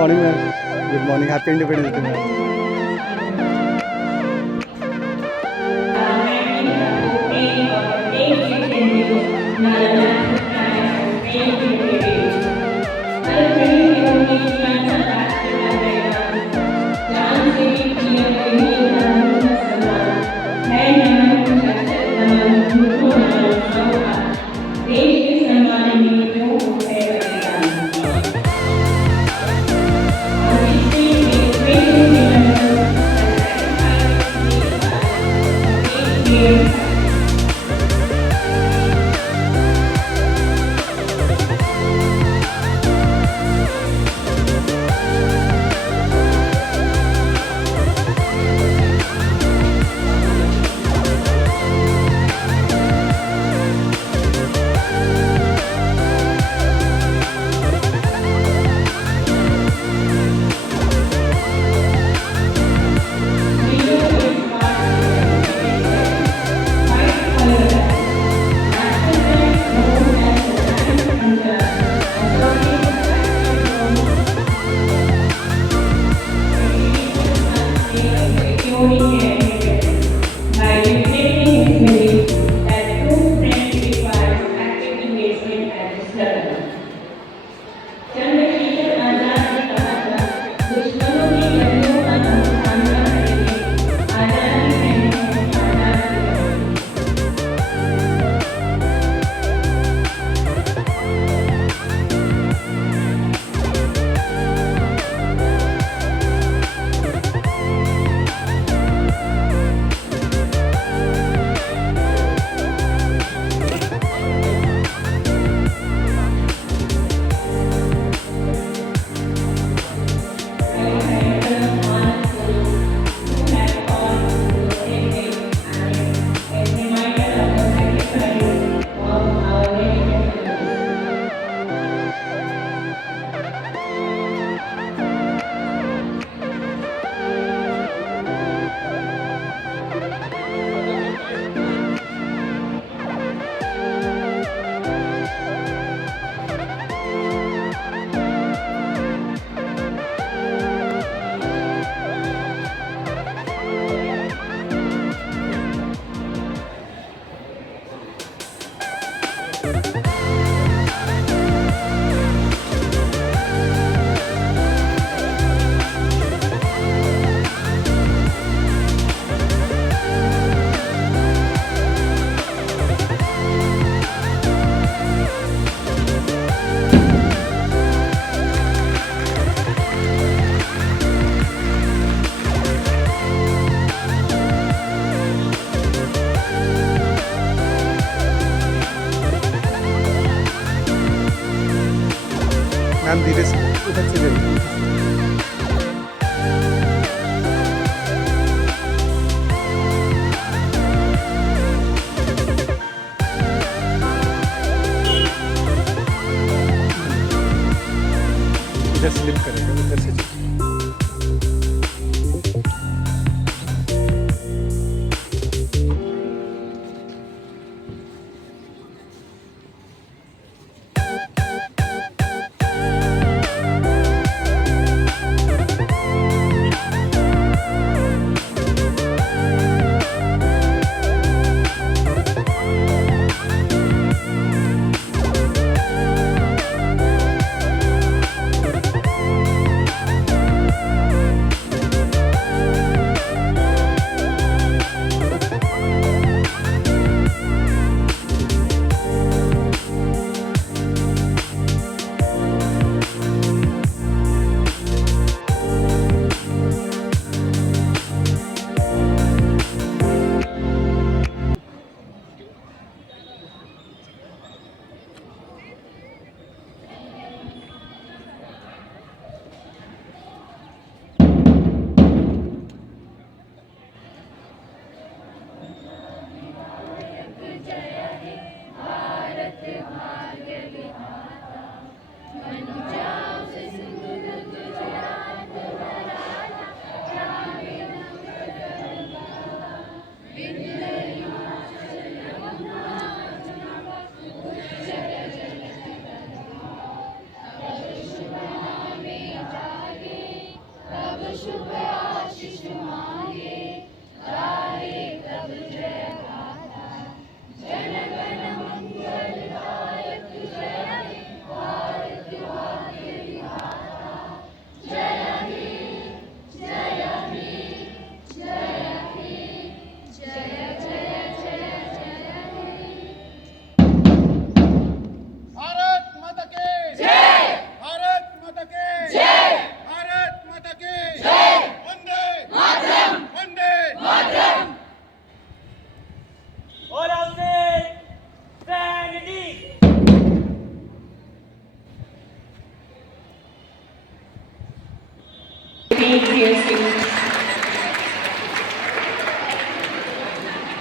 Morning ma'am, good morning, happy independence day ma'am.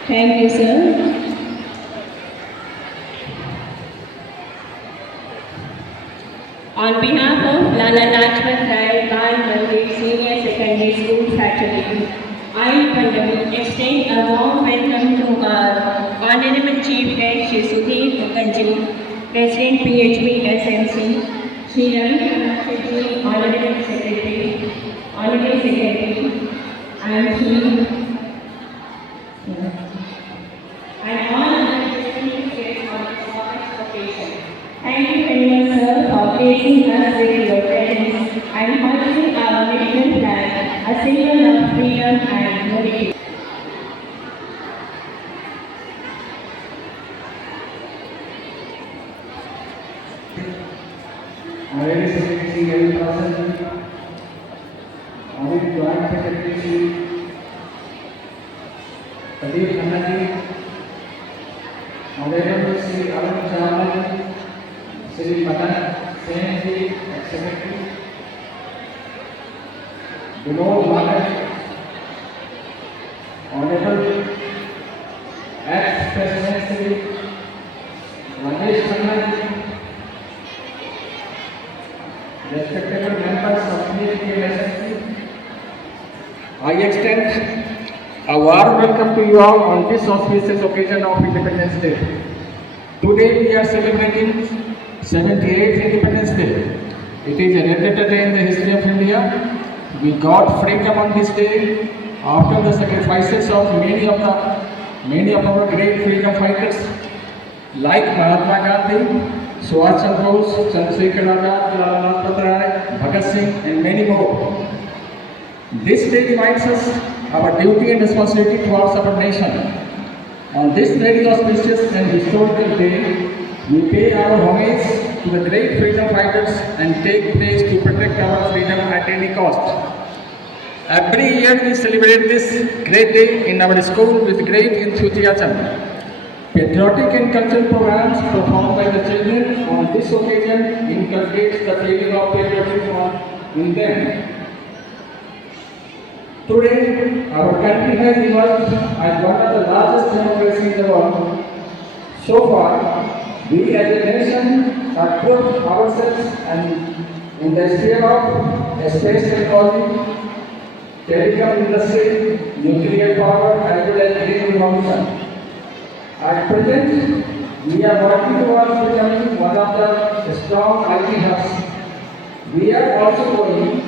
Thank you, sir. On behalf of Lala Lajpat Rai Bal Mandir Senior Secondary School faculty, I, Pandami, extend a warm welcome to our Honorable Chief Guest, Shri Sudhir Mukherjee, President PHB SMC, Shri Ravi Kanakji, Honorable Secretary, and and all other distinguished guests on this honest occasion. Thank you very much, sir, for gracing us with your presence and hoisting our national flag, a symbol of freedom and unity. Honorary Secretary Sri Ravi Kanakji, Honorary Joint Secretary Sri Pradeep Khanna ji, Honorable Sri Arun Chawla, Sri Madan Sen ji, Ex-Secretary, Vinod Maharaj, Honorable Ex-President Sri Rajesh Khanna ji, respectable members of PHB, I extend a warm welcome to you all on this auspicious occasion of Independence Day. Today we are celebrating 78th Independence Day. It is a redemptive day in the history of India. We got freedom on this day after the sacrifices of many of our great freedom fighters like Mahatma Gandhi, Subhash Chandra Bose, Chandrasekhar Azad, Lala Lajpat Rai, Bhagat Singh, and many more. This day reminds us our duty and responsibility towards our nation. On this very auspicious and historical day, we pay our homage to the great freedom fighters and take place to protect our freedom at any cost. Every year we celebrate this great day in our school with great enthusiasm. Patriotic and cultural programs performed by the children on this occasion inculcates the feeling of patriotism in them. Today, our country has emerged as one of the largest democracies in the world. So far, we as a nation have put ourselves in the sphere of space technology, telecom industry, nuclear power, as well as green revolution. At present, we are working towards becoming one of the strong IT hubs. We are also going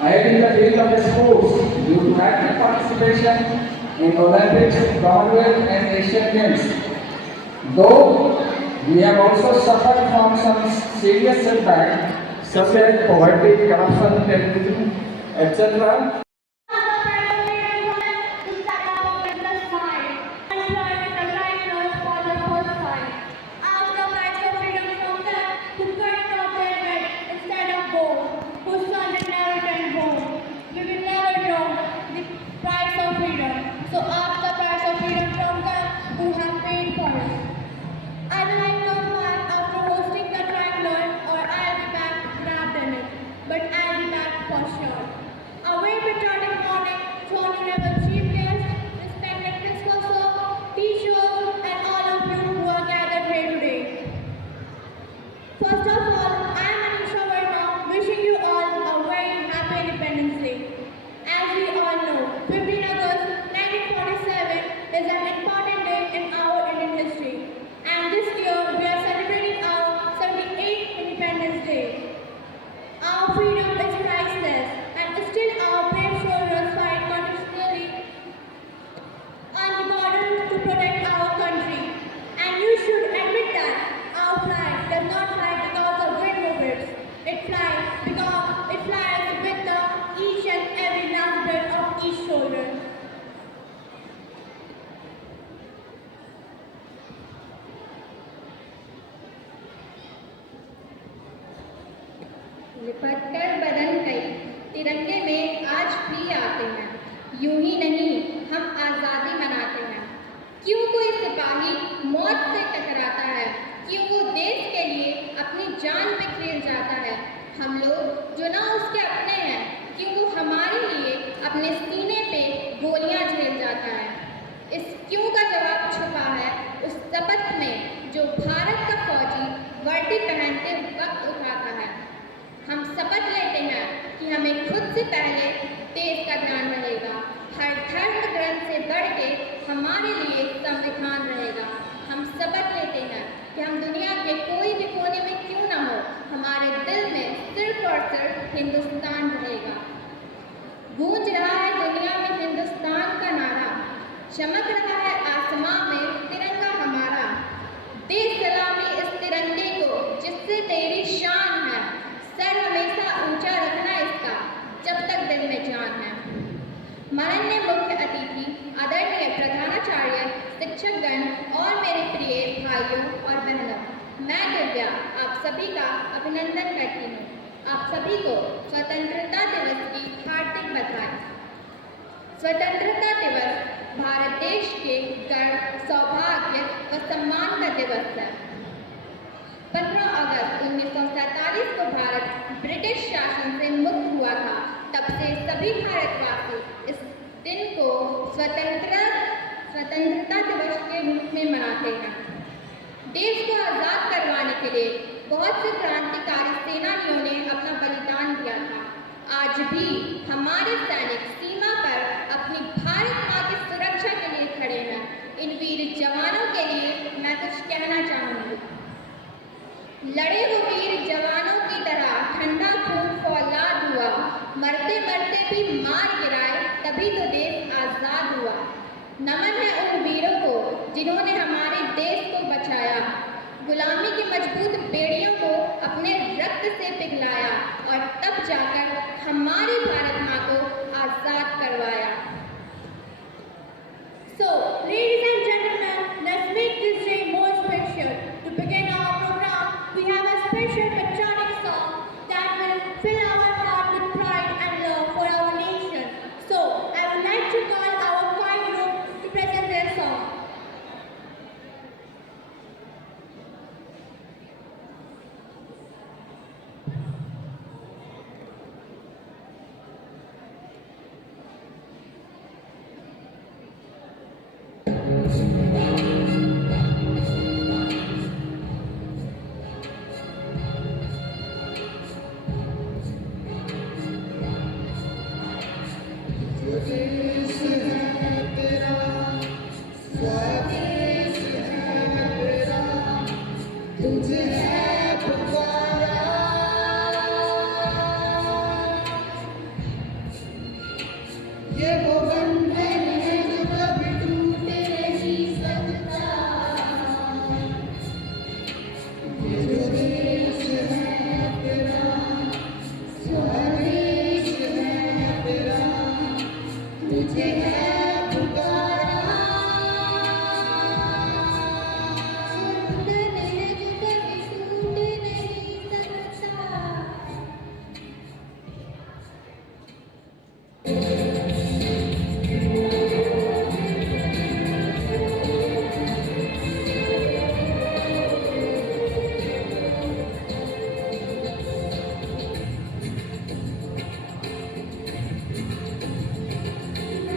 ahead in the field of sports due to active participation in Olympics, Commonwealth and Asian Games. Though we have also suffered from some serious setbacks such as poverty, corruption, terrorism, etc. So ask the price of freedom from them who have paid for it. I will like not back after hosting the triangular or I'll be back grabbed in it. But I'll be back for sure. A very patriotic morning to honorable chief guests, respected principal sir, teachers, and all of you who are gathered here today. First of all, I am Anisha Verma wishing you all a very happy Independence Day. As we all know, 15 August 1947 is an important day in our Indian history. And this year, we are celebrating our 78th Independence Day. Our freedom is priceless, and still our brave soldiers fight continuously on the border to protect our country. And you should admit that our flag does not fly because of wind movements. It flies because it flies with the each and every last breath of each soldier. लिपट कर बदन गई तिरंगे में आज भी आते हैं। यूं ही नहीं हम आज़ादी मनाते हैं। क्यों कोई सिपाही मौत से टकराता है, क्यों वो देश के लिए अपनी जान पे खेल जाता है। हम लोग जो ना उसके अपने हैं, क्यों वो हमारे लिए अपने सीने पे गोलियां झेल जाता है। इस क्यों का जवाब वर्दी पहनते वक्त उठाता है। हम शपथ लेते हैं कि हमें खुद से पहले देश का ध्यान रहेगा। हर धर्म ग्रंथ से बढ़ के हमारे लिए संविधान रहेगा। हम शपथ लेते हैं कि हम दुनिया के कोई भी कोने में क्यों ना हो, हमारे दिल में सिर्फ और सिर्फ हिंदुस्तान रहेगा। गूंज रहा है दुनिया में हिंदुस्तान का नारा, चमक रहा है आसमां में तिरंगा हमारा। दे सलामी इस तिरंगे को जिससे तेरी शान है, सर हमेशा ऊंचा रखना इसका जब तक दिल में जान है। माननीय मुख्य अतिथि, आदरणीय प्रधानाचार्य, शिक्षकगण और मेरे प्रिय भाइयों और बहनों, मैं दिव्या आप सभी का अभिनंदन करती हूँ। आप सभी को स्वतंत्रता दिवस की हार्दिक बधाई। स्वतंत्रता दिवस भारत देश के गर्व, सौभाग्य व सम्मान का दिवस है। 15 अगस्त 1947 को भारत ब्रिटिश शासन से मुक्त हुआ था। तब से सभी भारतवासी इस दिन को स्वतंत्रता दिवस के रूप में मनाते हैं। देश को आज़ाद करवाने के लिए बहुत से क्रांतिकारी सेनानियों ने अपना बलिदान दिया था। आज भी हमारे सैनिक सीमा पर अपनी भारत माँ की सुरक्षा के लिए खड़े हैं। इन वीर जवानों के लिए मैं कुछ कहना चाहूँगी। लड़े वो वीर जवानों की तरह ठंडा खून फौलाद हुआ, मरते मरते भी मार गिराए तभी तो देश आज़ाद हुआ। नमन है उन वीरों को जिन्होंने हमारे देश को बचाया, गुलामी की मजबूत बेड़ियों को अपने रक्त से पिघलाया और तब जाकर हमारी भारत माँ को आज़ाद करवाया। So, ladies and gentlemen, let's make this day more special. To begin our program, we have a special patriotic song that will fill our heart with pride and love for our nation. So, I would like to call our choir group to present their song.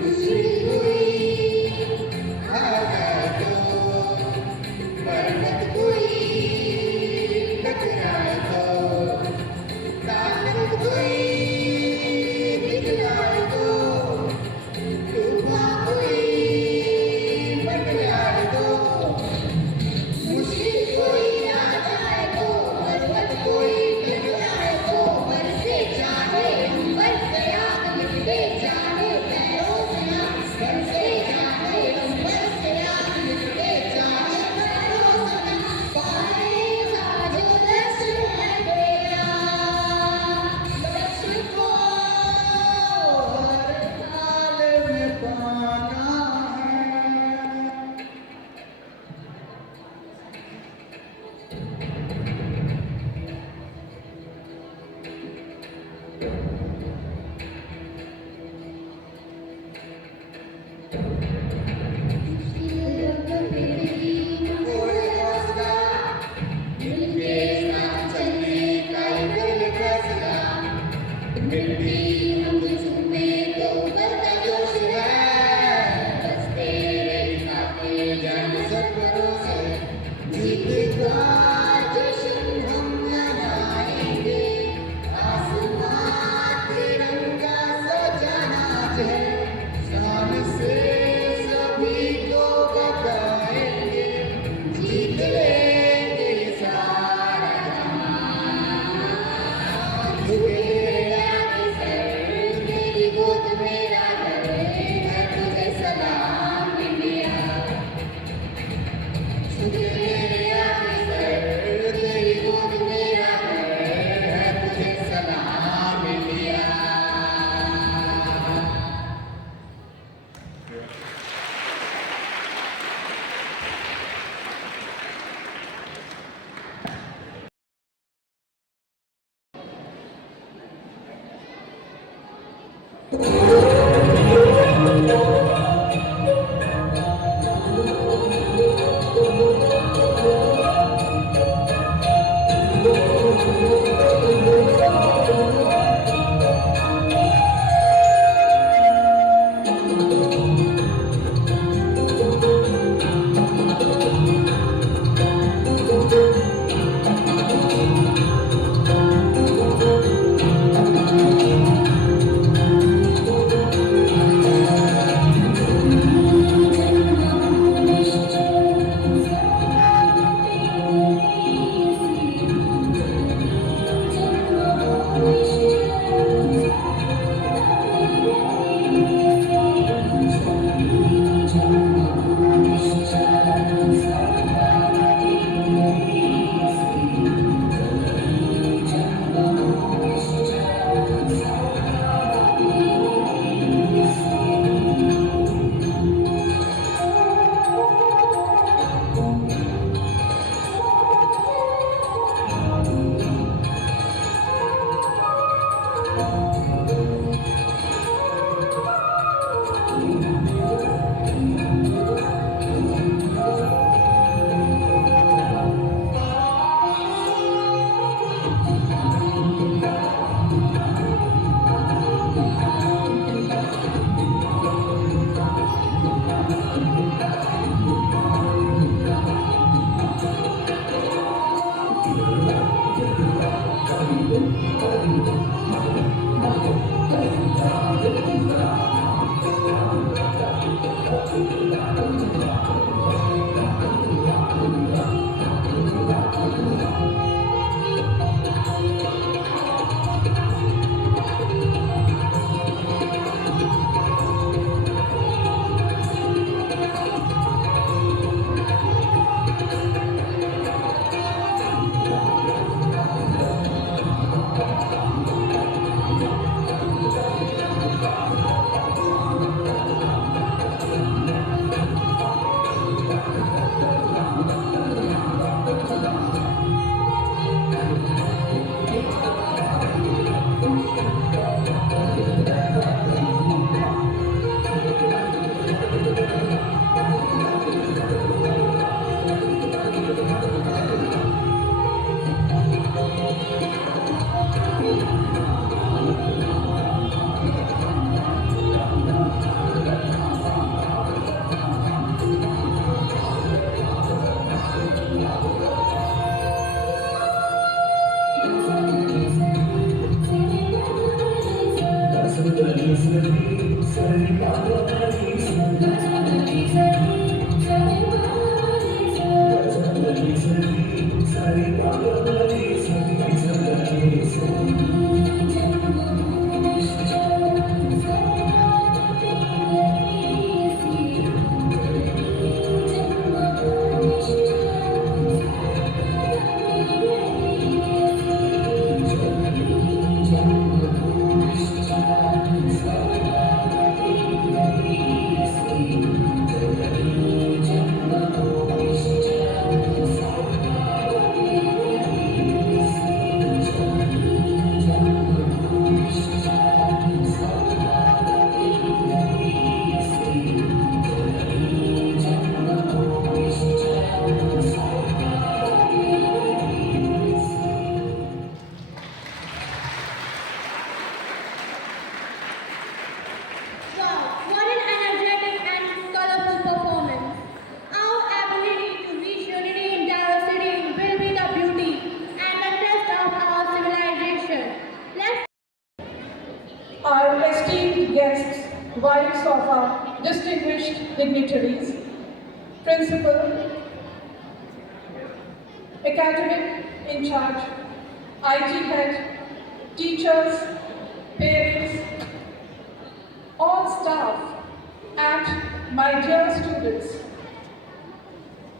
खुशी our distinguished dignitaries, principal, academic in charge, IT head, teachers, parents, all staff, and my dear students.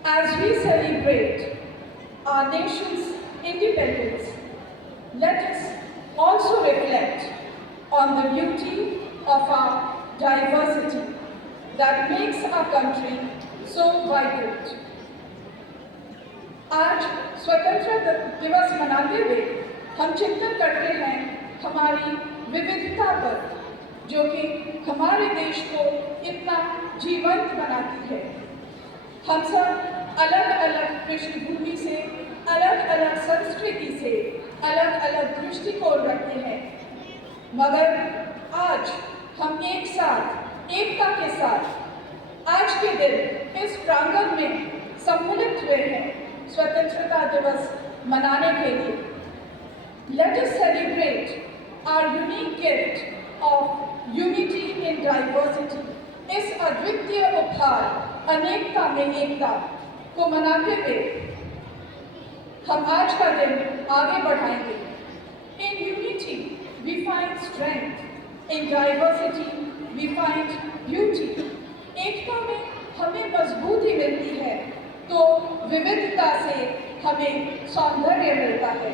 As we celebrate our nation's independence, let us also reflect on the beauty of our diversity that makes our country so vibrant. आज स्वतंत्रता दिवस मनाते हुए हम चिंतन करते हैं हमारी विविधता पर, जो कि हमारे देश को इतना जीवंत बनाती है। हम सब अलग अलग पृष्ठभूमि से, अलग अलग संस्कृति से, अलग अलग दृष्टिकोण रखते हैं, मगर आज हम एक साथ, एकता के साथ आज के दिन इस प्रांगण में सम्मिलित हुए हैं स्वतंत्रता दिवस मनाने के लिए। Let us celebrate our unique gift of unity in diversity, इस अद्वितीय उपहार अनेकता में एकता को मनाते हुए हम आज का दिन आगे बढ़ाएंगे। In unity we find strength, in diversity we find beauty. एकता में हमें मजबूती मिलती है तो विविधता से हमें सौंदर्य मिलता है।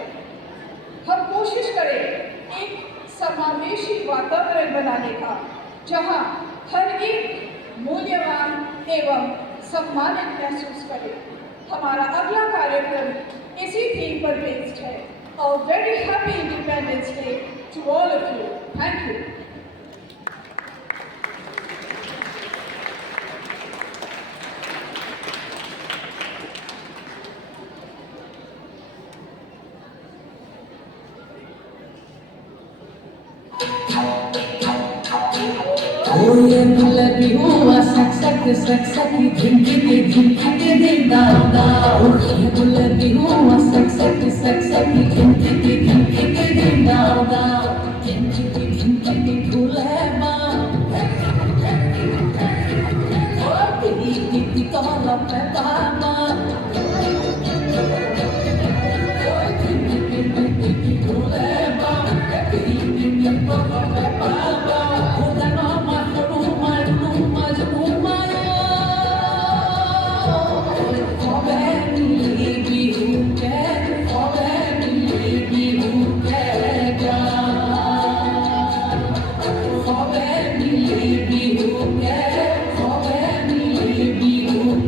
हम कोशिश करें एक समावेशी वातावरण बनाने का, जहां हर एक मूल्यवान एवं सम्मानित महसूस करे। हमारा अगला कार्यक्रम इसी थीम पर बेस्ड है। A very happy Independence Day to all of you. Thank you. ओए लगी हुआ सक सक झिंझिके दिन दाओ ओए लगी हुआ सक झिंझिके दिन दाओ झिंझिके फूले माँ की तोला पे पामा झिंझिके फूले माँ की तोला पे पामा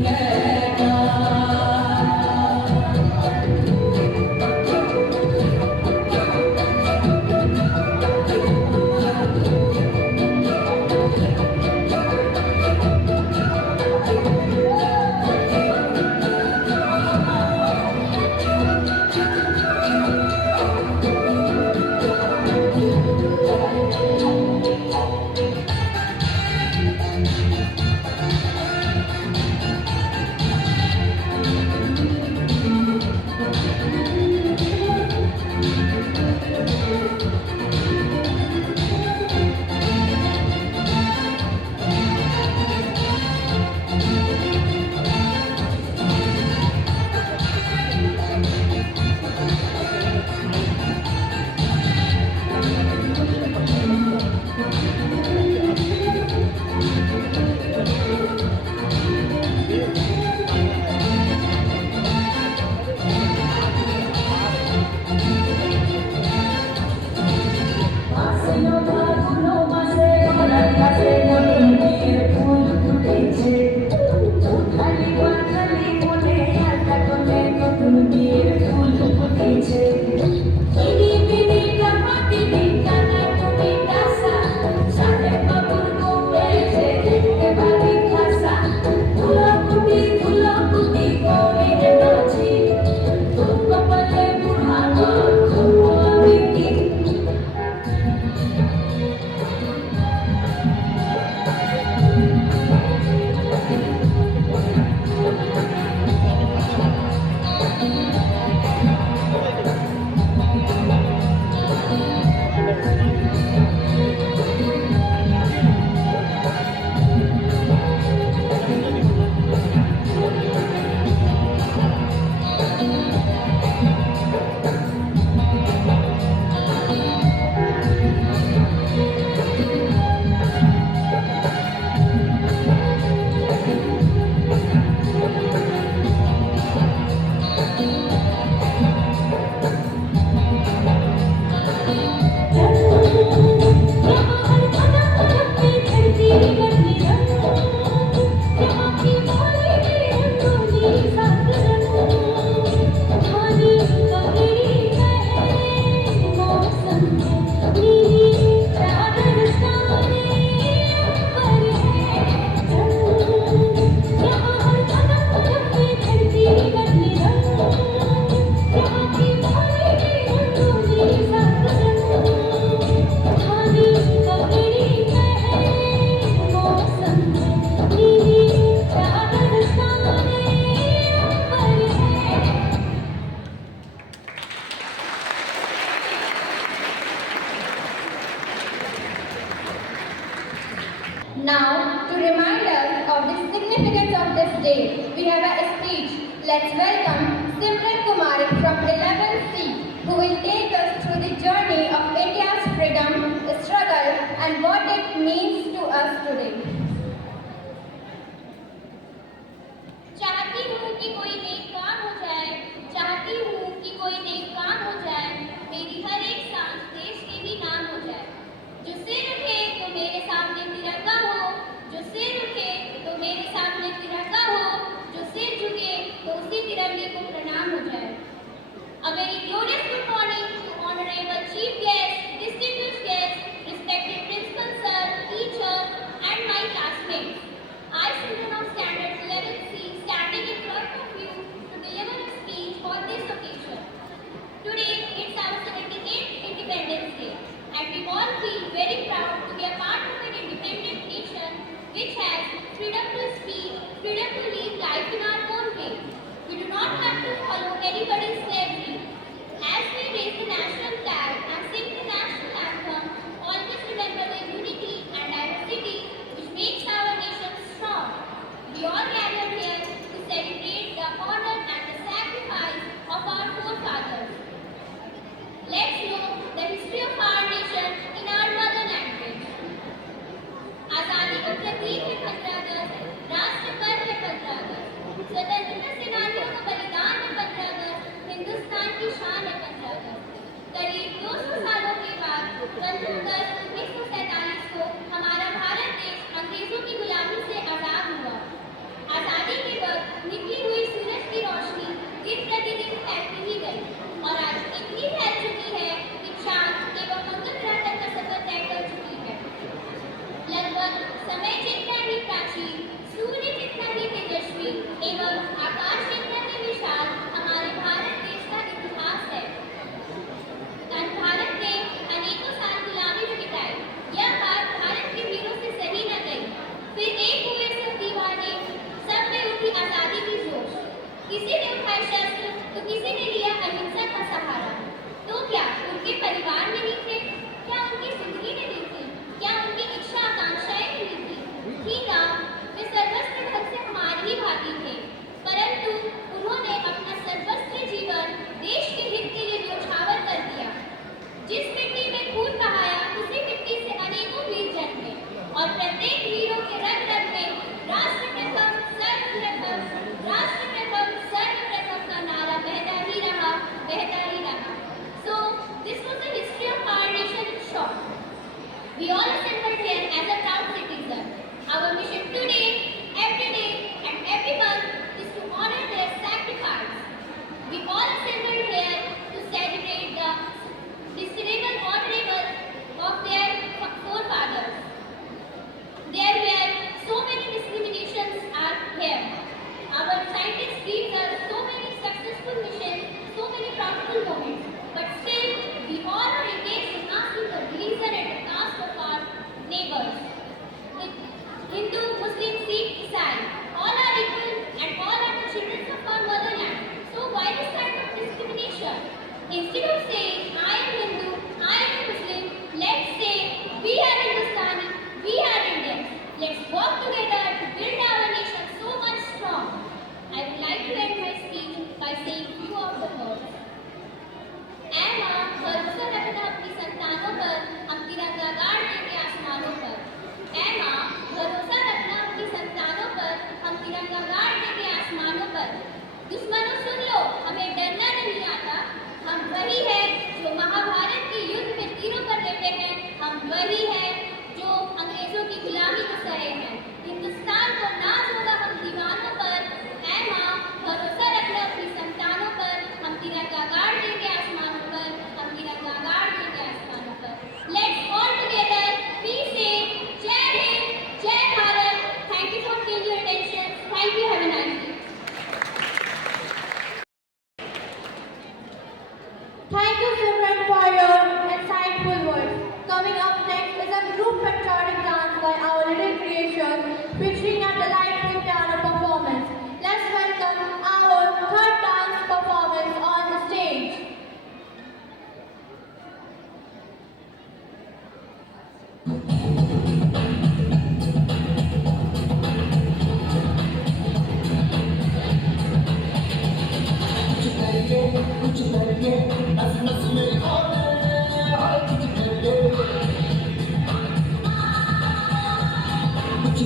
Yeah. let's welcome Simran Kumari from 11th C, who will take us through the journey of India's freedom, struggle, and what it means to us today. चाहती हूँ कि कोई नेक काम हो जाए, चाहती हूँ कि कोई नेक काम हो जाए, मेरी हर एक सांस देश के भी नाम हो जाए। जो सिर उठे तो मेरे सामने तिरंगा हो, जो सिर उठे तो मेरे सामने तिरंगा हो, जो सिर झुके तो उसी तिरंगे को प्रणाम हो जाए। A very glorious good morning to honorable chief guest, distinguished guests, respected principal sir, teachers, and my classmates. I, Simran of Standard 11th C, standing in front of you to deliver a speech for this occasion. Today, it's our 78th Independence Day, and we all feel very proud to be a part of an independent nation which has freedom to speak, freedom to live life in our own way. We do not have to follow anybody's slavery. As we raise the national flag and sing the national anthem, always remember the unity and diversity which makes our nation strong. We all gather here to celebrate the honor and the sacrifice of our forefathers. Let's know the history of our nation in our mother language. आजादी का प्रतीक है 15 अगस्त, राष्ट्र पर्व है 15 अगस्त, स्वतंत्रता सेनानियों का बलिदान है 15 अगस्त, हिंदुस्तान की शान है 15 अगस्त।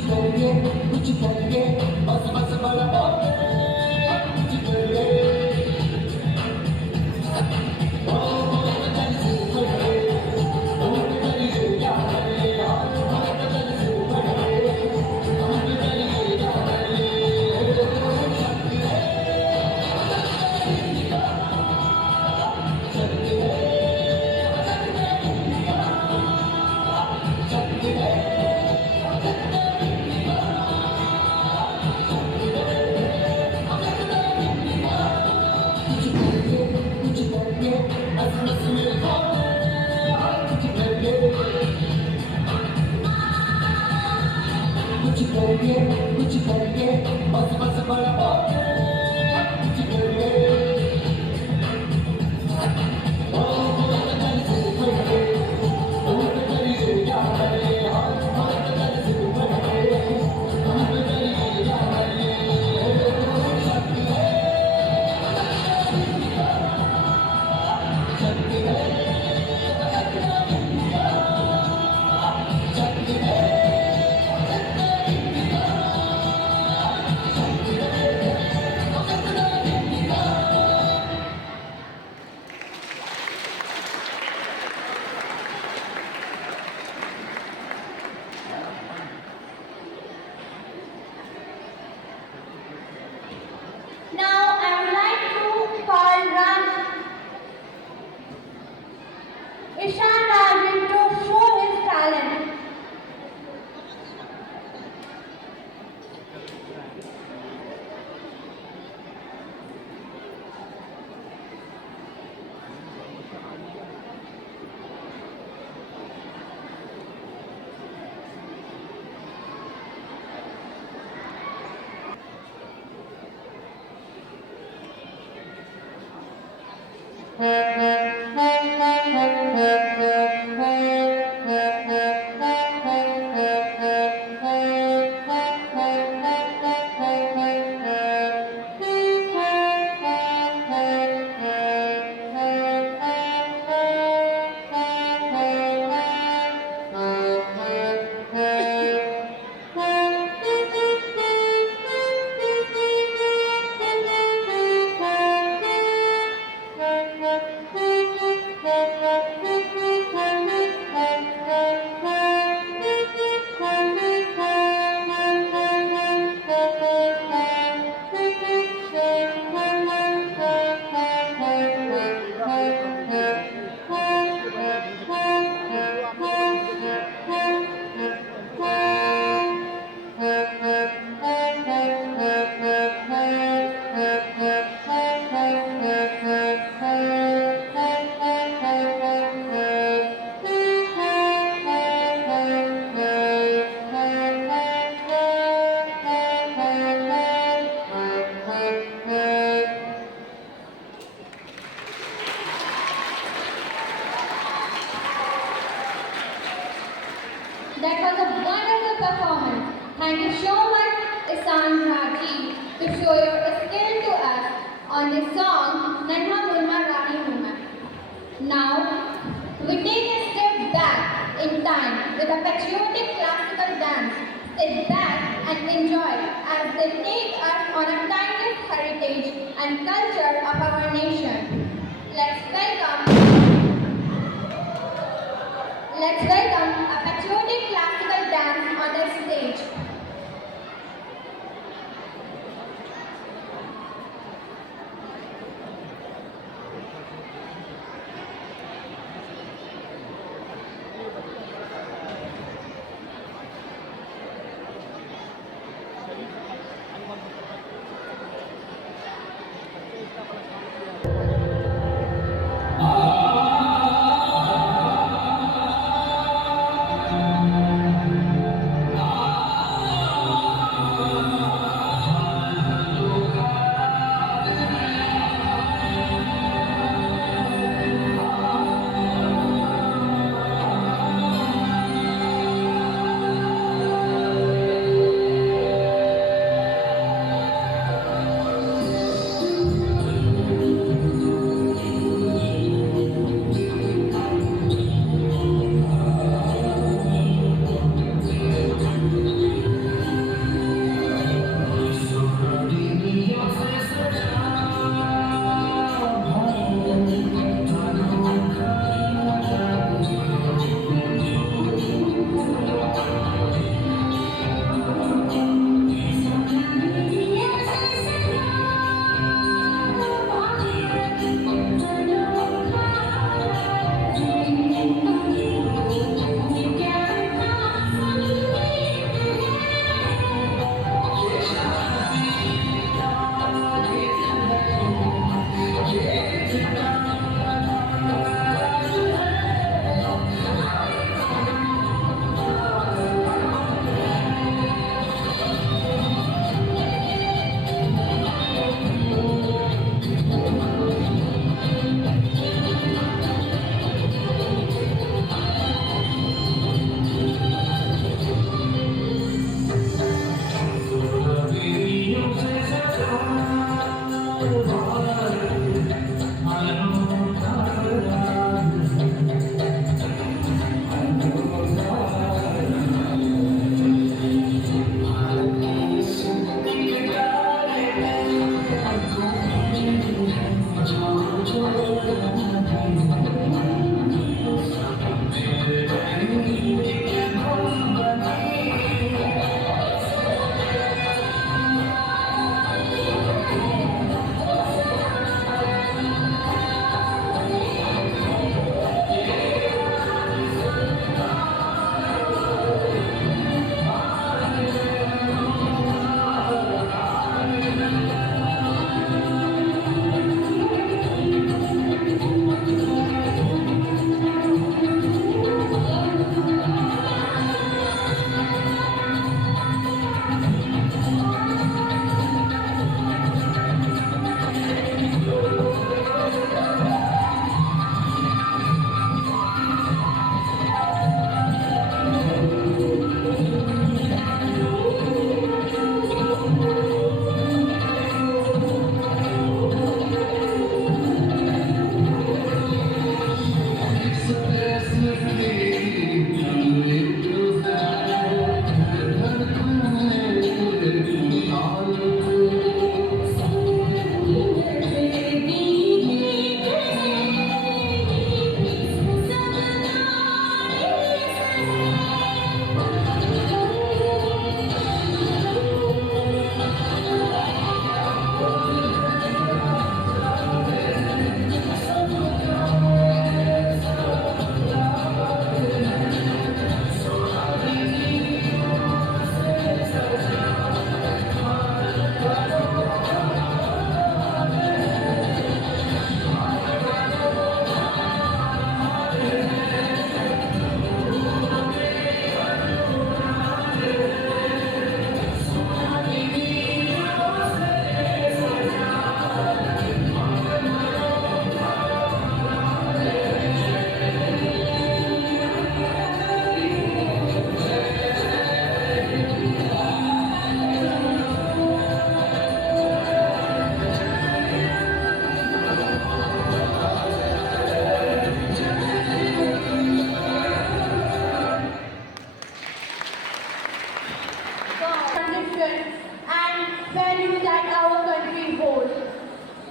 कुछ करिए बस बस बड़ा कुछ करिए कुछ करिए बस बस बड़ा कुछ करिए Now I would like to call Ishan Rajan to show his talent. That was a wonderful performance. Thank you so much, Isan Raji, to show your skill to us on the song Nanha Murma Rani Huma. Now, we take a step back in time with a patriotic classical dance. Sit back and enjoy as they take us on a timeless heritage and culture of our nation. Let's welcome a patriotic classical dance on the stage.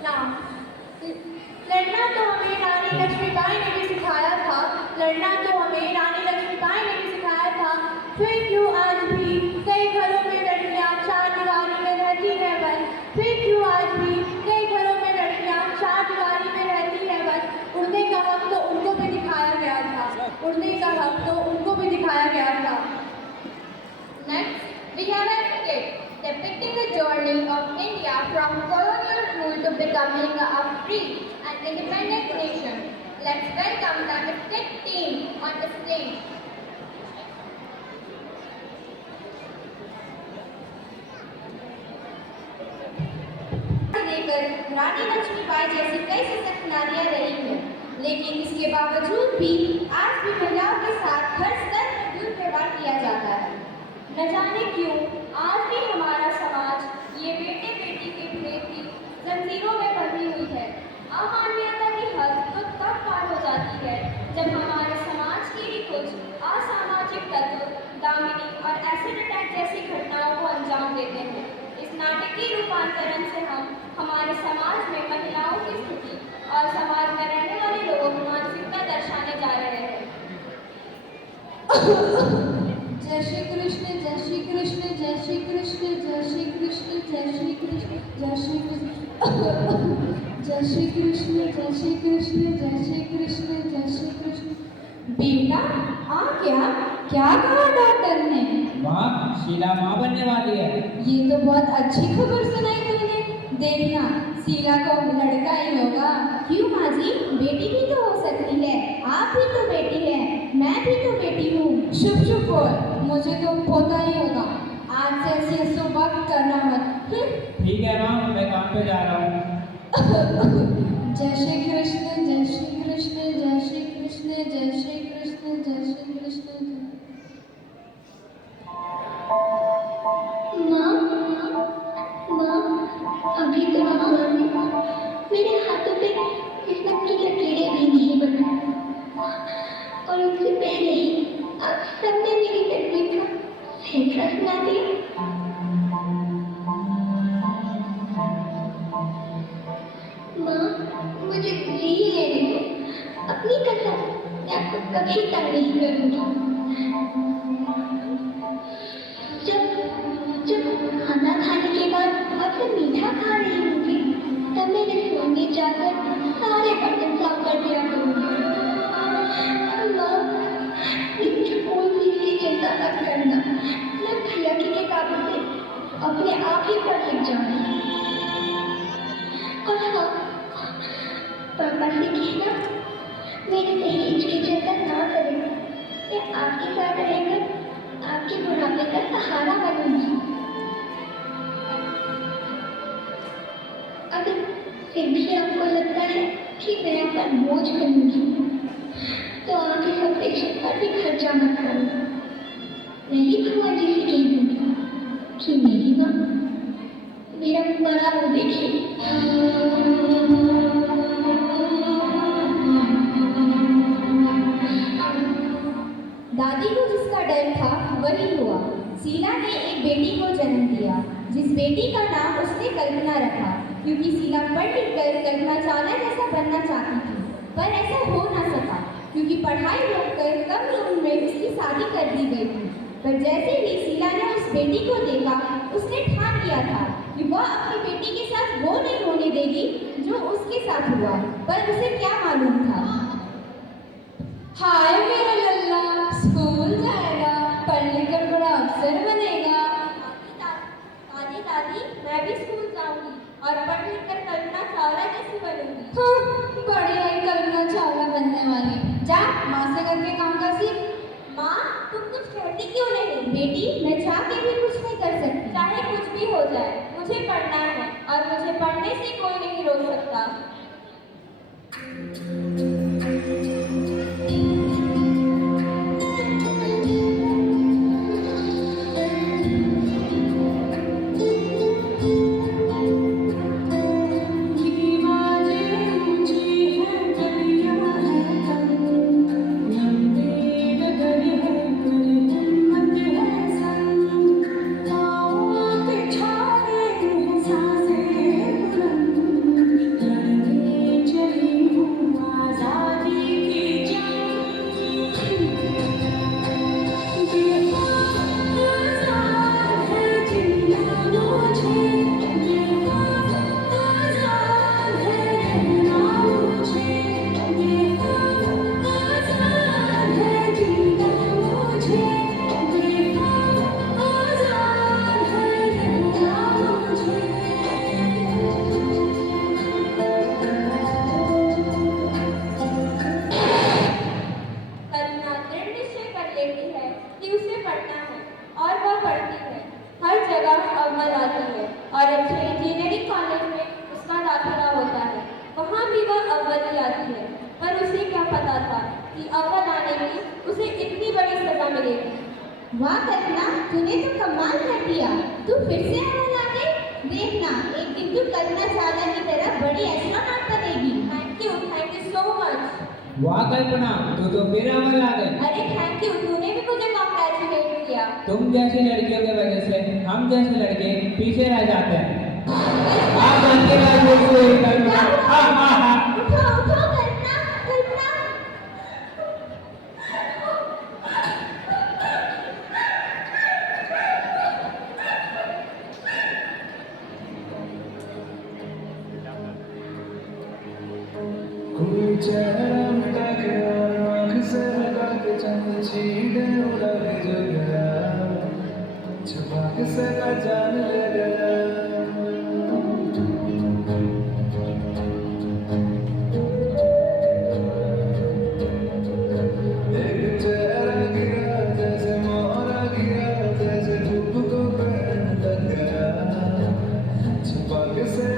नाम। लड़ना तो हमें रानी लक्ष्मीबाई ने भी सिखाया था, लड़ना तो हमें रानी लक्ष्मीबाई ने भी सिखाया था। फिर क्यों आज भी कई घरों में लड़कियां चार दीवारी में रहती है बंद, फिर क्यों आज भी कई घरों में लड़कियां चार दीवारी में रहती है बंद। उड़ने का हक तो उनको भी दिखाया गया था, उड़ने का हक तो उनको भी दिखाया गया था। Next, we have a skit depicting the journey of India from colonial rule to becoming a free and independent nation. Let's welcome the skit team on the stage. लेकर रानी लक्ष्मीबाई जैसी कई सशक्त नारियां रही हैं, लेकिन इसके बावजूद भी आज भी महिलाओं के साथ हर स्तर पर दुर्व्यवहार किया जाता है। न जाने क्यों आज भी हमारा समाज ये बेटे बेटी के भेद की जंजीरों में बंधी हुई है। अमानवीयता की हद तो तब पार हो जाती है जब हमारे समाज के ही कुछ असामाजिक तत्व दामिनी और एसिड अटैक जैसी घटनाओं को अंजाम देते हैं। इस नाटकीय रूपांतरण से हम हमारे समाज में महिलाओं की स्थिति और समाज में रहने वाले लोगों की मानसिकता दर्शाने जा रहे हैं। जय श्री कृष्ण, जय श्री कृष्ण, जय श्री कृष्ण, जय श्री कृष्ण, जय श्री कृष्ण, जय श्री कृष्ण, जय श्री कृष्ण, जय श्री कृष्ण, जय श्री कृष्ण, जय श्री कृष्ण। बेटा क्या क्या कहा डॉक्टर ने? माँ, शीला माँ बनने वाली है। ये तो बहुत अच्छी खबर सुनाई तुमने। देखना शीला को लड़का ही होगा। क्यों माँ जी, बेटी भी तो हो सकती है। आप भी तो बेटी है, मैं भी तो बेटी हूँ। शुभ शुभ बोल, मुझे तो पोता ही होगा। आज से ऐसी ऐसो वक्त करना मत। ठीक है माँ, मैं काम पे जा रहा हूँ। जय श्री कृष्ण, जय श्री कृष्ण, जय श्री कृष्ण, जय श्री कृष्ण, जय श्री कृष्ण। माँ, अभी तो मेरे हाथों पे इस वक्त की लकीरें भी नहीं बनी, और उससे पहले ही आप सबने मेरी तकलीफ का फैसला सुना दिया। माँ, मुझे जी लेने दो। अपनी कसम, मैं आपको कभी तंग नहीं करूँगी। जब खाना खाने के बाद आपसे मीठा खा रही होंगी, तब मेरे सोने जाकर सारे बर्तन साफ कर दिया करूँगी। कोई भी चिंता मत करना, मैं भैया की किताबों से अपने आप ही पढ़ लिख जाऊँगी। और हाँ, पापा से कहना मेरे दहेज की चिंता ना करें। मैं आपके साथ रहकर आपके बुढ़ापे का सहारा बनूंगी। अगर फिर भी आपको लगता है कि मैं आप पर बोझ बनूंगी, तो आप इस ऑपरेशन पर भी खर्चा मत करना। मैं ही भगवान जी से कह दूंगी कि मेरी माँ मेरा बड़ा मुँह देखिए। दादी को जिसका डर था वही हुआ। शीला ने एक बेटी को जन्म दिया, जिस बेटी का नाम उसने कल्पना रखा, क्योंकि शीला पढ़ लिख कर कल्पना चावला जैसा बनना चाहती थी, पर ऐसा हो ना सका क्योंकि पढ़ाई रोककर कम उम्र में उसकी शादी कर दी गई थी। पर जैसे ही शीला ने उस बेटी को देखा, उसने ठान लिया था कि वह अपनी बेटी के साथ वो नहीं होने देगी जो उसके साथ हुआ। पर उसे क्या मालूम था। हाय मेरा लल्ला स्कूल जाएगा, पढ़ लिख कर बड़ा अफसर बनेगा। दादी मैं भी स्कूल जाऊंगी और पढ़ लिख कर कल्पना चावला जैसी बनूंगी। हाँ, बढ़िया ही कल्पना चावला बनने वाली। जा माँ से करके काम कर सीख। माँ तुम कुछ कहती क्यों नहीं? बेटी मैं चाह के भी कुछ नहीं कर सकती। चाहे कुछ भी हो जाए, मुझे पढ़ना है और मुझे पढ़ने से कोई नहीं रोक सकता। कमल आती है और अच्छे इंजीनियरिंग कॉलेज में उसका दाखिला होता है। वहाँ भी वह अव्वल ही आती है, पर उसे क्या पता था कि अव्वल आने की उसे इतनी बड़ी सजा मिलेगी। वाह कल्पना, तूने तो कमाल कर दिया। तू फिर से अव्वल आ गई। देखना, एक दिन तू कल्पना चावला की तरह बड़ी एस्ट्रोनॉट बनेगी। Thank you so much. वाह कल्पना, तू तो फिर अव्वल आ गई। अरे थैंक यू, तूने भी मुझे कॉन्ग्रेचुलेट किया। तुम जैसी लड़कियों की वजह से हम जैसे लड़के पीछे रह जाते हैं। आप बनते रहो कल्पना। हाँ हाँ हाँ। उठो उठो कल्पना, कल्पना। कोई चेहरा मिटा के आँख से हटा के चंद छीने उड़ा के जो गया, छुपा के सगा जान ले गया। एक चेहरा गिरा जैसे मोहरा गिरा, जैसे धूप को पहन लग गया, छुपा के से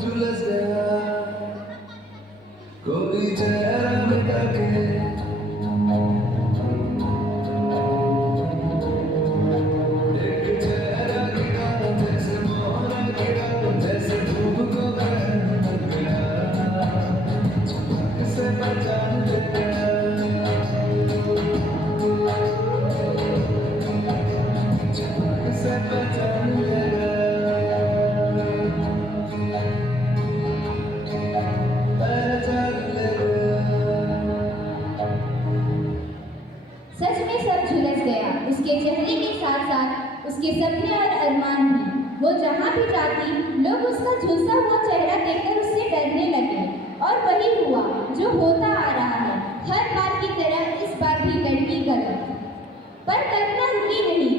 झुलस गया कोई चेहरा मिटा के। एक चेहरा गिरा जैसे मोहरा गिरा, जैसे धूप को पहन लग गया, छुपा से पहचान ले गया, छुपा से पहचान ले गया। सच में सब झुलस गया। उसके चेहरे के साथ साथ उसके सपने और अरमान भी। वो जहाँ भी जाती, लोग उसका झुलसा हुआ चेहरा देखकर उससे डरने लगे। और वही हुआ जो होता आ रहा है। हर बार की तरह इस बार भी लड़की गलत। पर कल्पना रुकी नहीं,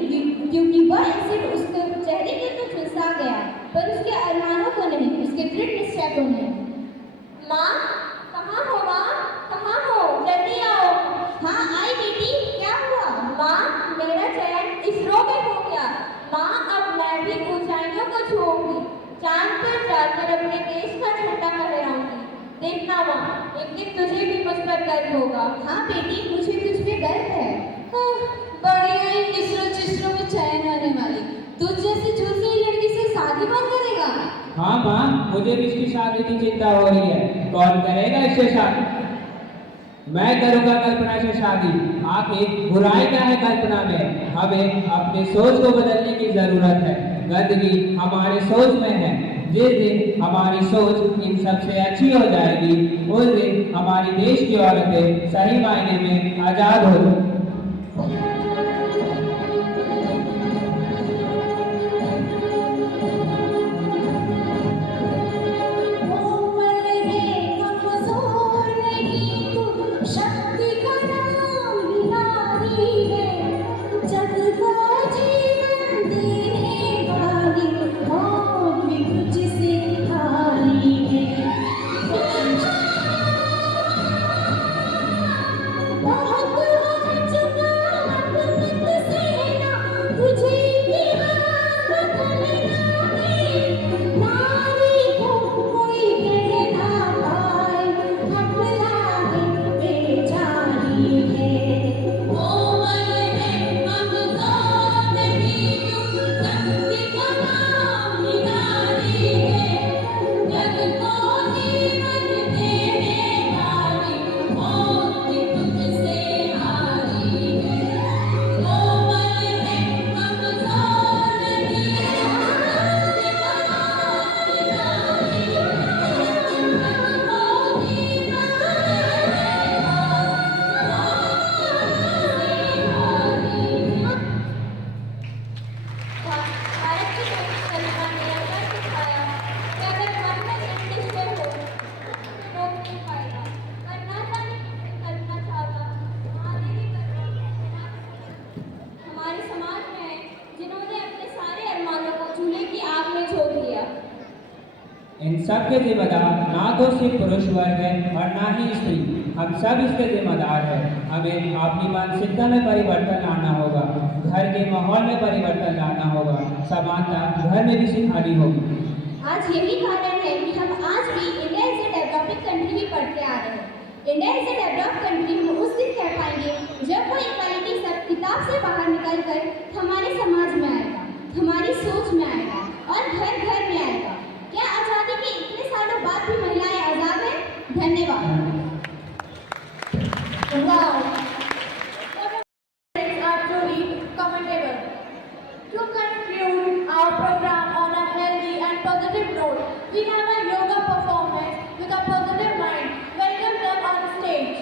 क्योंकि वह सिर्फ उसके चेहरे के तो झुलसा गया, पर उसके अरमानों को नहीं, उसके दृढ़ निश्चय को नहीं। माँ, कहाँ हो माँ? कहाँ हो? जल्दी आओ। हाँ आई बेटी, क्या हुआ? माँ, मेरा चयन इसरो में हो गया। माँ, अब मैं भी ऊंचाइयों को छूऊंगी, चांद पर जाकर अपने देश का झंडा फहराऊंगी। देखना माँ, एक दिन तुझे भी मुझ पर गर्व होगा। हाँ बेटी, मुझे तुझ पे गर्व है। बढ़िया ही इसरो में चयन होने वाली तुझ जैसी झूठी लड़की से शादी कौन करेगा? हाँ माँ, मुझे भी इसकी शादी की चिंता हो रही है। कौन करेगा इससे शादी? मैं करूँगा कल्पना से शादी। आखिर बुराई क्या है कल्पना में? हमें अपनी सोच को बदलने की जरूरत है। गंदगी हमारे सोच में है। जिस दिन हमारी सोच इन सबसे अच्छी हो जाएगी, उस दिन हमारी देश की औरतें सही मायने में आजाद होंगी। इन सब के जिम्मेदार ना तो सिर्फ पुरुष वर्ग है और ना ही स्त्री, हम सब इसके जिम्मेदार हैं। हमें अपनी मानसिकता में परिवर्तन लाना होगा, घर के माहौल में परिवर्तन लाना होगा, समानता घर में भी सिखानी होगी। आज यही कारण है कि हम आज भी India is a developing country भी पढ़ते आ रहे हैं। India is a developed country हम उस दिन कह पाएंगे जब वो इक्वालिटी सब किताब से बाहर निकल कर हमारे समाज में आएगा, हमारी सोच में आएगा और घर घर में आएगा। क्या आज़ादी के इतने सालों बाद भी महिलाएं आज़ाद हैं? धन्यवाद। Wow! Are truly commendable. To conclude our program on a healthy and positive note, we have a yoga performance with a positive mind. Welcome them on stage.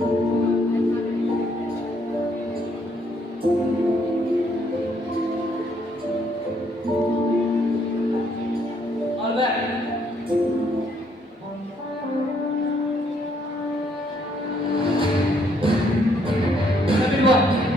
All back. Everyone.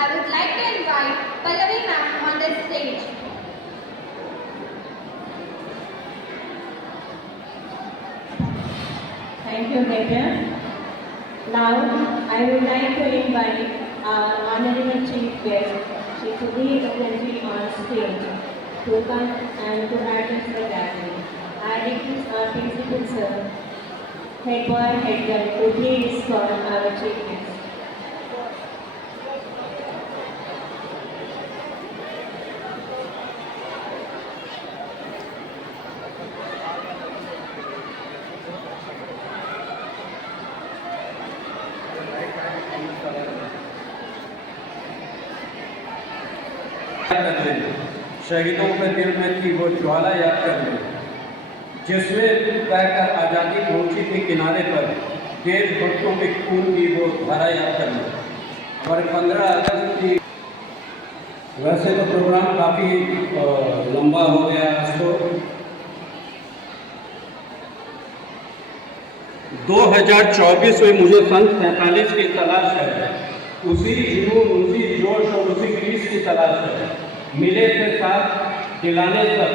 I would like to invite Pallavi ma'am on the stage. Thank you, Beta. Now, I would like to invite our Honorable Chief Guest, Shri Sudhir Mukherjee, on stage to come and to address the gathering. I request our Principal Sir, Head Boy, Head Girl, to please call our Chief Guest. शहीदों के दिल में थी वो ज्वाला याद कर ले, जिसमें बहकर आज़ादी पहुंची थी किनारे पर, देशभक्तों के खून की वो धारा याद कर ले। और 15 अगस्त की वैसे तो प्रोग्राम काफ़ी लंबा हो गया, तो 2024 में मुझे सन 47 की तलाश है, उसी जुनून, उसी जोश और उसी ग्रीस की तलाश है। मिले थे साथ दिलाने तक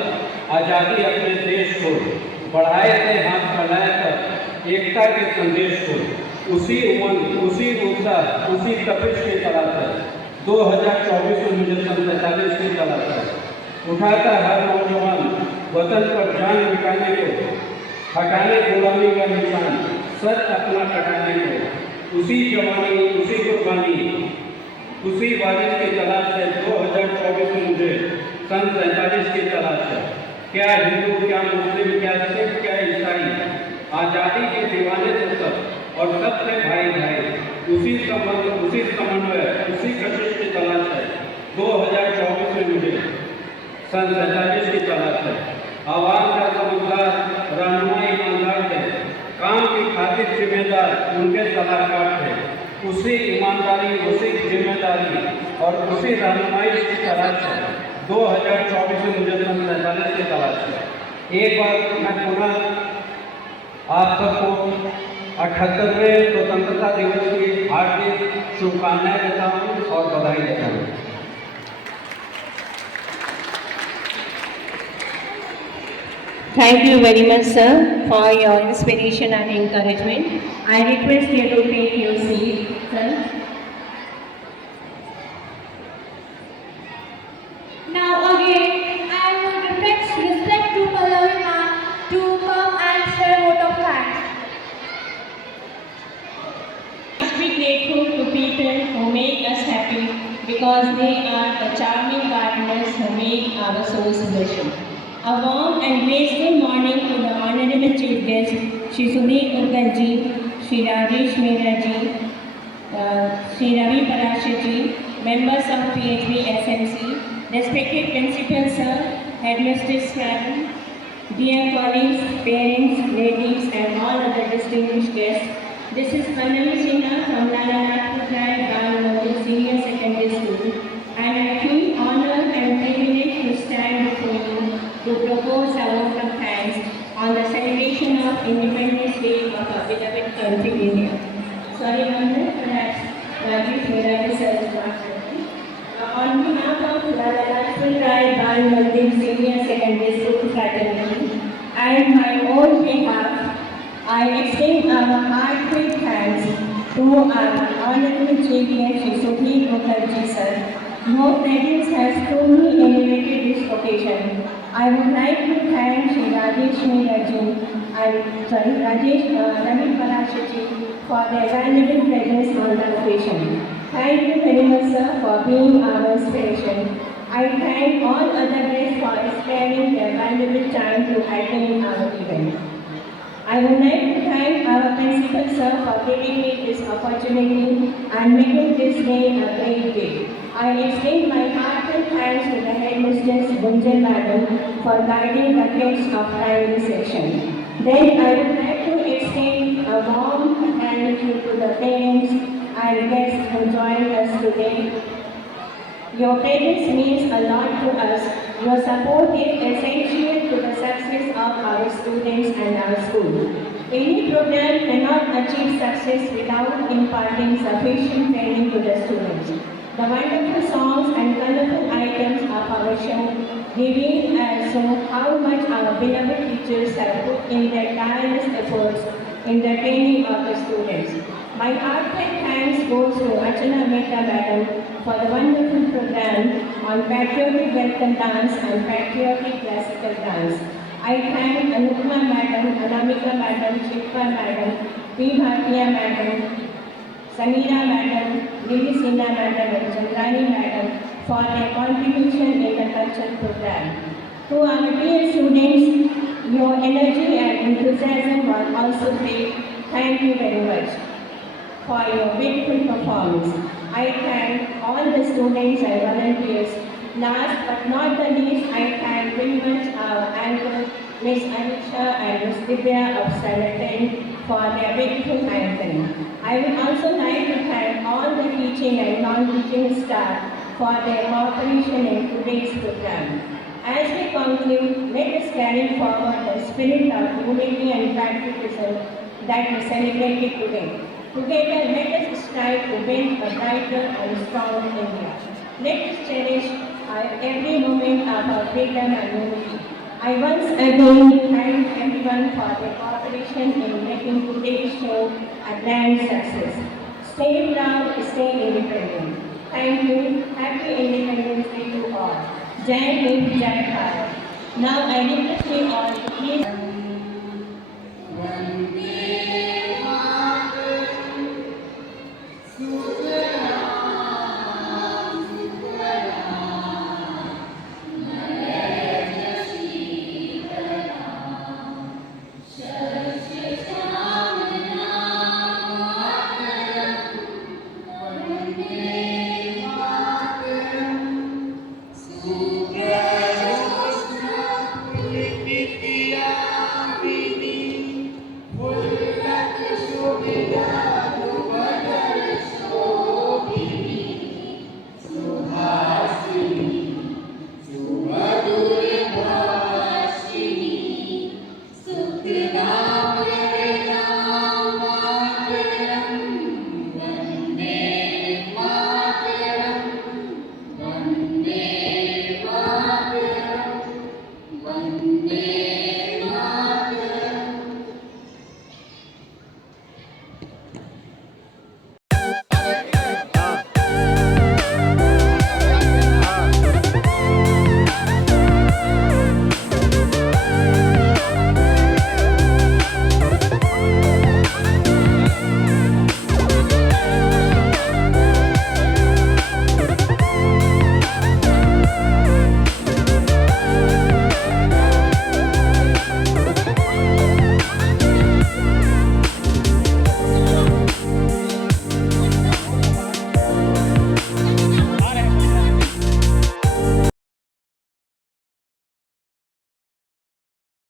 आज़ादी अपने देश को, बढ़ाए थे हाथ फैलाए तक एकता के संदेश को, उसी उमंग, उसी उत्साह, उसी तपिश की तलाश है। 2024 में मुझे सन 47 की तलाश है। उठाता हर नौजवान वतन पर जान मिटाने को, हटाने गुलामी का निशान, सर अपना कटाने को, उसी जवानी, उसी कुर्बानी, उसी वारिस की तलाश है। 2024 में मुझे सन 47 की तलाश है। क्या हिंदू, क्या मुस्लिम, क्या सिख, क्या ईसाई, आज़ादी के दीवाने थे सब, और सब थे भाई भाई। उसी संबंध, उसी समन्वय, उसी कशिश की तलाश है। 2024 में मुझे सन 47 की तलाश है। आवाम का समझदार, रहनुमा ईमानदार थे, काम की खातिर जिम्मेदार उनके सलाहकार थे। उसी ईमानदारी, उसी जिम्मेदारी और उसी रहनुमाई की तलाश है। 2024 में मुझे सन 47 की तलाश है। एक बार मैं पुनः आप सबको 78वें स्वतंत्रता दिवस की हार्दिक शुभकामनाएं देता हूँ और बधाई देता हूँ। Thank you very much, sir, for your inspiration and encouragement. I request you to take your seat, sir. Now again, I would request to Pallavi ma'am to come and share vote of thanks. Must be grateful to people who make us happy because they are the charming gardeners who make our souls blushing. A warm and graceful morning to the Honorable Chief Guest, Shri Sudhir Mukherjee, Shri Rajesh Mehra ji, Shri Ravi Parashar ji, members of PHB SMC, respected Principal Sir, Headmistress Madam, dear colleagues, parents, ladies and all other distinguished guests. This is Pallavi Sinha from Lala Lajpat Rai Bal Mandir Senior Secondary School, and I feel honored and privileged to stand before you to propose a vote of thanks on the celebration of Independence Day of our beloved country, India. Sorry, Honorable, perhaps Rajesh Mehra ji sir is not present. On behalf of Lala Lajpat Rai Bal Mandir Senior Secondary School fraternity and my own behalf, I extend our heartfelt thanks to our Honorable Chief Guest, Shri Sudhir Mukherjee sir. Your presence has truly elevated this occasion. I would like to thank Shri Rajesh Mehra ji and Ravi Parashar ji for their valuable presence on the occasion. Thank you very much, sir, for being our inspiration. I thank all other guests for sparing their valuable time to attend our event. I would like to thank our Principal Sir for giving me this opportunity and making this day a great day. I extend my heartfelt thanks to the Headmistress Gunjan Madam for guiding the kids of primary section. Then I would like to extend a warm thank you to the parents and guests who joined us today. Your presence means a lot to us. Your support is essential to the success of our students and our school. Any program cannot achieve success without imparting sufficient training to the students. the wonderful songs and colorful items of our show reveal also how much our beloved teachers have put in their tireless efforts in the training of the students. My heartfelt thanks goes to Archana Mehta Madam for the wonderful program on patriotic welcome dance and patriotic classical dance. I thank Anupma Madam, Anamika Madam, Shilpa Madam, P. Bhartiya Madam, Samira Madam, Lily Sinha Madam and Chandrani Madam for their contribution in the cultural program. To our dear students, your energy and enthusiasm were also great. Thank you very much for your beautiful performance. I thank all the students and volunteers. Last but not the least, I thank very much our anchor, Miss Anisha and Miss Divya of Standard 10 for their beautiful anchoring. I would also like to thank all the teaching and non-teaching staff for their cooperation in today's program. As we conclude, let us carry forward the spirit of unity and patriotism that we celebrated today. Together, let us strive to build a brighter and stronger India. Let us cherish every moment of our freedom and unity. I once again thank everyone for their cooperation in making today's show a grand success. Stay proud, stay independent. Thank you. Happy Independence Day to all. Jai Hind, Jai Bharat. Now I request you all to please.